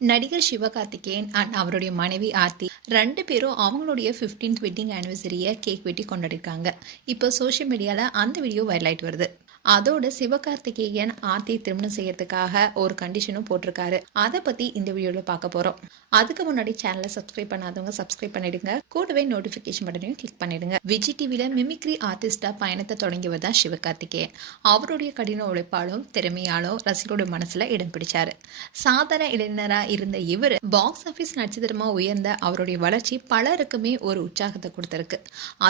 நடிகர் சிவகார்த்திகேயன் அண்ட் அவருடைய மனைவி ஆர்த்தி 2 பேரும் அவங்களுடைய 15th வெட்டிங் ஆனிவர்சரியை கேக் வெட்டி கொண்டாடிருக்காங்க. இப்போ சோஷியல் மீடியாவில் அந்த வீடியோ வைரல் ஆயிட்டு வருது. அதோட சிவகார்த்திகேயன் ஆர்த்தி திருமணம் செய்யறதுக்காக ஒரு கண்டிஷனும் போட்டிருக்காரு. அதை பத்தி இந்த வீடியோல பார்க்க போறோம். அதுக்கு முன்னாடி சேனலை சப்ஸ்கிரைப் பண்ணாதவங்க சப்ஸ்கிரைப் பண்ணிடுங்க. கூடவே நோட்டிபிகேஷன் பட்டனையும் கிளிக் பண்ணிடுங்க. விஜய் டிவில மிமிக்ரி ஆர்டிஸ்டா பயணத்தை தொடங்கியவர் தான் சிவகார்த்திகேயன். அவருடைய கடின உழைப்பாலும் திறமையாலும் ரசிகருடைய மனசுல இடம் பிடிச்சாரு. சாதாரண இளைஞரா இருந்த இவர் பாக்ஸ் ஆபீஸ் நட்சத்திரமா உயர்ந்த அவருடைய வளர்ச்சி பலருக்குமே ஒரு உற்சாகத்தை கொடுத்திருக்கு.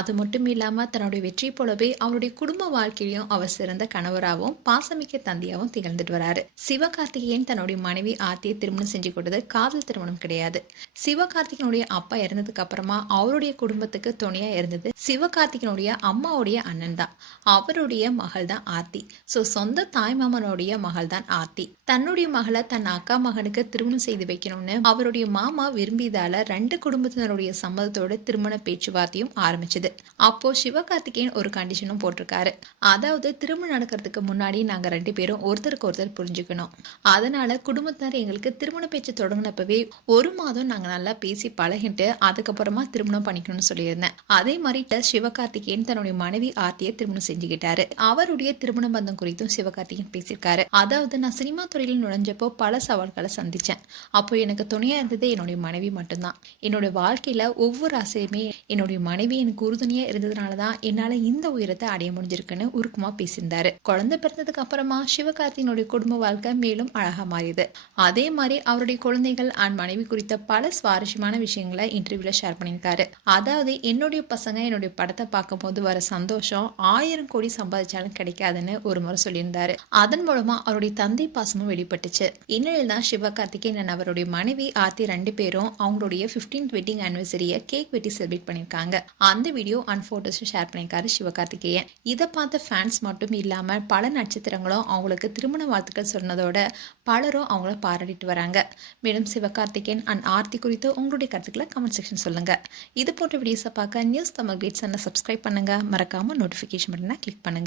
அது மட்டும் இல்லாம தன்னுடைய வெற்றி போலவே அவருடைய குடும்ப வாழ்க்கையிலும் அவர் சிறந்த கணவராகவும் பாசமிக்க தந்தையாகவும் திகழ்ந்துட்டு வராரு. சிவகார்த்திகேயன் தன்னுடைய மனைவி ஆர்த்தியை திருமணம் செஞ்சு கொண்டது காதல் திருமணம் கிடையாது. சிவகார்த்திகனுடைய அப்பா இறந்ததுக்கு அப்புறமா அவருடைய குடும்பத்துக்கு துணையா இருந்தது சிவகார்த்திகனுடைய அம்மாவுடைய அண்ணன் தான். அவருடைய மகள் தான் ஆர்த்தி. சொந்த தாய்மாமனுடைய மகள் தான் ஆர்த்தி. தன்னுடைய மகளை தன் அக்கா மகனுக்கு திருமணம் செய்து வைக்கணும்னு அவருடைய மாமா விரும்பியதால 2 குடும்பத்தினருடைய சம்மதத்தோட திருமண பேச்சுவார்த்தையும் ஆரம்பிச்சது. அப்போ சிவகார்த்திகேயன் ஒரு கண்டிஷனும் போட்டிருக்காரு. அதாவது திருமணம் நடக்கிறதுக்கு முன்னாடி நாங்க 2 பேரும் ஒருத்தருக்கு ஒருத்தர் புரிஞ்சுக்கணும். அதனால குடும்பத்தினர் எங்களுக்கு திருமண பேச்சு தொடங்கினப்பவே 1 மாதம் நாங்க நல்லா பேசி பழகிட்டு அதுக்கப்புறமா திருமணம் பண்ணிக்கணும்னு சொல்லியிருந்தேன். அதே மாதிரி சிவகார்த்திகேயன் தன்னுடைய மனைவி ஆர்த்தியை திருமணம் செஞ்சுக்கிட்டாரு. அவருடைய திருமண பந்தம் குறித்தும் சிவகார்த்திகேயன் பேசியிருக்காரு. அதாவது நான் சினிமா துறையில் நுழைஞ்சப்போ பல சவால்களை சந்திச்சேன். அப்போ எனக்கு துணையா இருந்தது என்னுடைய மனைவி மட்டும்தான். என்னுடைய வாழ்க்கையில ஒவ்வொரு ஆசையுமே என்னுடைய மனைவி எனக்கு உறுதுணையா இருந்ததுனாலதான் என்னால இந்த உயரத்தை அடைய முடிஞ்சிருக்குன்னு உருக்கமா பேசியிருந்தாரு. குழந்தை பிறந்ததுக்கு அப்புறமா சிவகார்த்திகனுடைய குடும்ப வாழ்க்கை மேலும் அழகா மாறியது. அதே மாதிரி அவருடைய குழந்தைகள் அண்ட் மனைவி குறித்த பல சுவாரஸ்யமான விஷயங்களை இன்டர்வியூல ஷேர் பண்ணியிருக்காரு. அதாவது என்னுடைய பசங்க என்னுடைய படத்தை பார்க்கும் போது வர சந்தோஷம் 1000 கோடி சம்பாதிச்சாலும் கிடைக்காதுன்னு ஒரு முறை சொல்லியிருந்தாரு. அதன் மூலமா அவருடைய தந்தை பாசமும் வெளிப்பட்டுச்சு. இந்நிலையில் தான் சிவகார்த்திகேயன் அவருடைய மனைவி ஆர்த்தி 2 பேரும் அவங்களுடைய 15th வெட்டிங் ஆனிவர்சரியை கேக் வெட்டி செலிப்ரேட் பண்ணிருக்காங்க. அந்த வீடியோ அண்ட் போட்டோஸ் ஷேர் பண்ணிருக்காரு சிவகார்த்திகேயன். இதை பார்த்த ஃபேன்ஸ் மட்டும் இல்லாம பல நட்சத்திரங்களும் அவங்களுக்கு திருமண வாழ்த்துக்கள் சொன்னதோட பலரும் அவங்கள பாராட்டிட்டு வராங்க. மேலும் சிவகார்த்திகேயன் அண்ட் ஆர்த்தி குறித்து உங்களுடைய கருத்துக்களை கமெண்ட் செக்ஷன் சொல்லுங்க. இது போன்ற வீடியோஸை பார்க்க நியூஸ் தமிழ் கிளிட்ஸ் சப்ஸ்கிரைப் பண்ணுங்க. மறக்காம நோட்டிபிகேஷன் பட்டனை கிளிக் பண்ணுங்க.